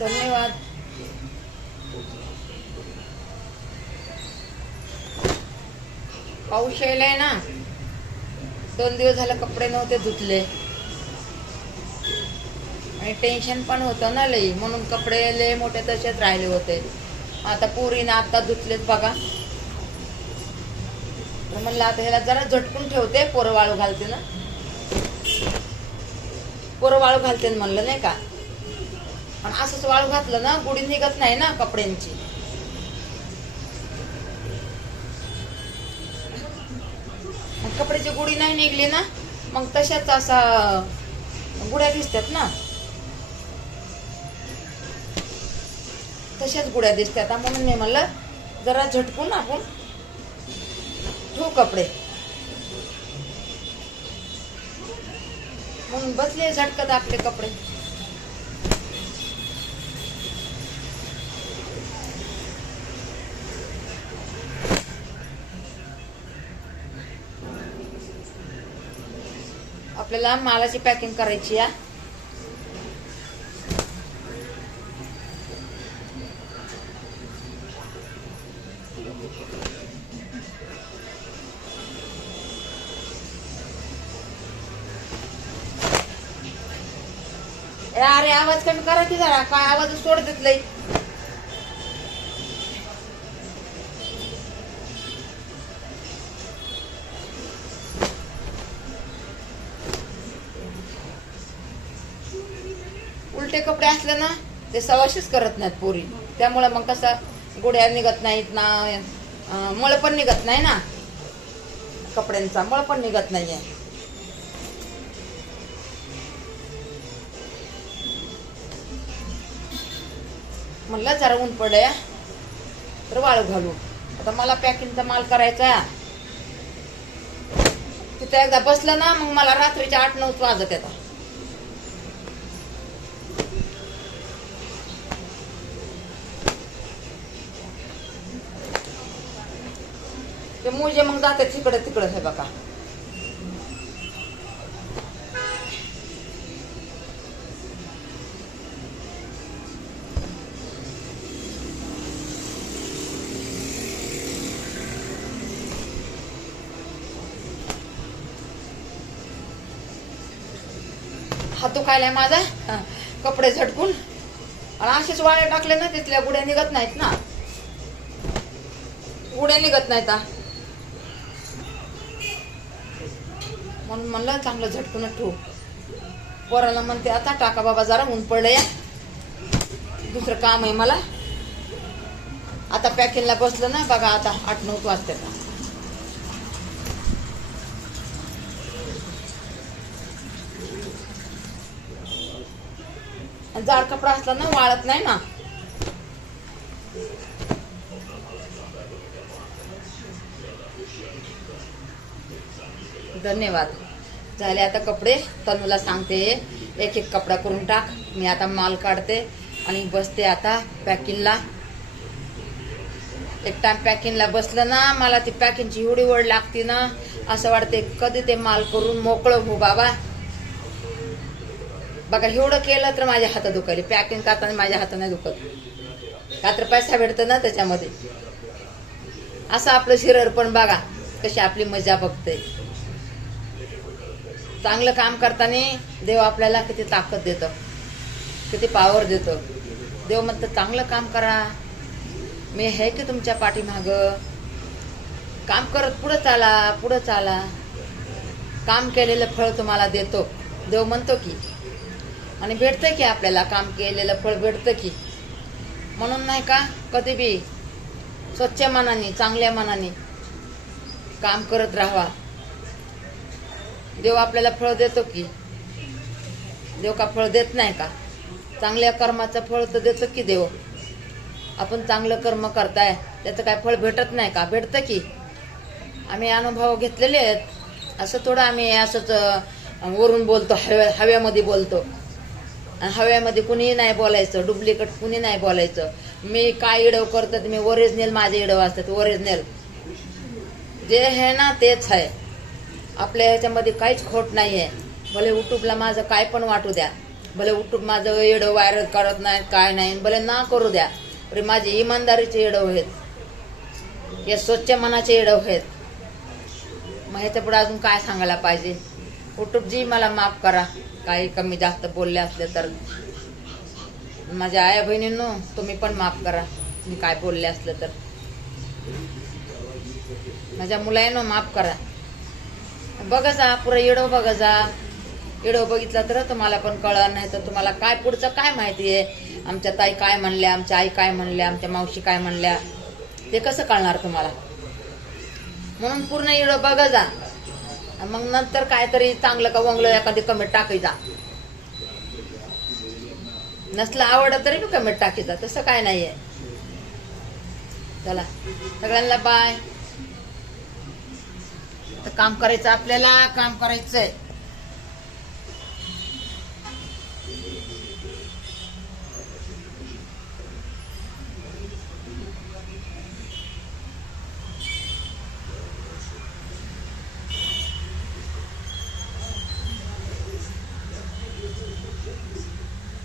धन्यवाद. पाऊस यायलाय ना, 2 दिवस झाले कपडे नव्हते धुतले आणि टेन्शन पण होतं ना लई, म्हणून कपडे लय मोठे तसेच राहिले होते. आता पोरीने आता धुतलेत बघा. तर म्हणलं आता ह्याला जरा झटकून ठेवते, पोरं वाळू घालते ना, पोरं वाळू घालते म्हणलं नाही का. पण असंच वाळू घातलं ना गुढी निघत नाही ना कपड्यांची. कपड्याची गुढी नाही निघली ना मग तशाच असा गुड्या दिसतात ना, तशाच गुड्या दिसतात. म्हणून मी म्हणलं जरा झटकून आपण धुवू कपडे, म्हणून बसले झटकत आपले कपडे. आपल्याला मालाची पॅकिंग करायची आहे. अरे आवाज कमी करा की जरा, काय आवाज सोड देत लई. उलटे कपडे असले ना ते सवाशीच करत नाहीत पोरी, त्यामुळे मग कसं गुड्या निघत नाहीत ना, मळ पण निघत नाही ना कपड्यांचा, मळ पण निघत नाहीये. म्हणलं जरा ऊन पडलंय तर वाळू घालू. आता मला पॅकिंगचा माल करायचा, तिथं एकदा बसलं ना मग मला रात्रीचे 8-9 वाजत येतात. ते मुजे मग जाते तिकडे तिकडे. हे बघा हात दुखायलाय माझा, कपडे झटकून. आणि असेच वाळे टाकले ना तिथल्या गुड्या निघत नाहीत ना, गुड्या निघत नाहीत. म्हणून म्हणलं चांगलं झटकूनच ठेवू. पोराला म्हणते आता टाका बाबा जरा ऊन पडलं या, दुसरं काम आहे मला. आता पॅकिंगला बसलं ना बघा, आता 8-9 वाजते. जाड कपडा असला ना वाळत नाही ना. धन्यवाद. झाले आता कपडे. तनुला सांगते एक एक कपडा करून टाक. मी आता माल काढते आणि बसते आता पॅकिंगला. एक टाइम पॅकिंगला बसलं ना मला ती पॅकिंगची एवढी ओढ लागते ना, असं वाटते कधी ते माल करून मोकळं हो बाबा. बघा एवढं केलं तर माझ्या हात दुखायले. पॅकिंग करताना माझ्या हात नाही दुखत, का तर पैसा भेटतो ना त्याच्यामध्ये. असं आपलं शरीर पण बघा कशी आपली मजा बघते. चांगलं काम करताना देव आपल्याला किती ताकद देतो, किती पावर देतो. देव म्हणतं चांगलं काम करा, मी आहे की तुमच्या पाठीमाग. काम करत पुढं चाला, पुढं चाला. काम केलेलं फळ तुम्हाला देतो देव म्हणतो की, आणि भेटतं की आपल्याला काम केलेलं फळ भेटतं की. म्हणून नाही का कधी बी स्वच्छ मनाने चांगल्या मनाने काम करत राहावा. देव आपल्याला फळ देतो की. देव का फळ देत नाही का? चांगल्या कर्माचं फळ तर देतो की देव. आपण चांगलं कर्म करताय त्याचं काय फळ भेटत नाही का? भेटतं की. आम्ही अनुभव घेतलेले आहेत. असं थोडं आम्ही असंच वरून बोलतो, हव्यामध्ये बोलतो. हव्यामध्ये कुणीही नाही बोलायचं, डुप्लिकेट कुणी नाही बोलायचं. मी काय इडव करतो मी ओरिजिनल माझे इडव असतात. ओरिजिनल जे आहे ना तेच आहे. आपल्या ह्याच्यामध्ये काहीच खोट नाही आहे. भले युट्यूबला माझं काय पण वाटू द्या, भले उठून माझं येडं व्हायरल करत नाही काय नाही, भले ना करू द्या, पण माझे इमानदारीचे येडं आहेत, हे स्वच्छ मनाचे येडं आहेत. मग ह्याच्या पुढे अजून काय सांगायला पाहिजे? जी मला माफ करा, काही कमी जास्त बोलले असले तर. माझ्या आया बहिणींनो तुम्ही पण माफ करा, मी काय बोलले असलं तर. माझ्या मुलांनो माफ करा. बघा जा पुरं येडं, बघा जा येडं बघितलं तर तुम्हाला पण कळलं, नाही तर तुम्हाला काय पुढचं काय माहिती आहे. आमच्या ताई काय म्हणल्या, आमच्या आई काय म्हणल्या, आमच्या मावशी काय म्हणल्या, ते कसं कळणार तुम्हाला? म्हणून पूर्ण येडं बघा जा, मग नंतर काहीतरी चांगलं का वंगलं एखादी कमेंट टाकायचा. नसलं आवडत तरी बी कमेंट टाकायचा, तसं काय नाहीये. चला सगळ्यांना बाय. काम करायचं, आपल्याला काम करायचंय.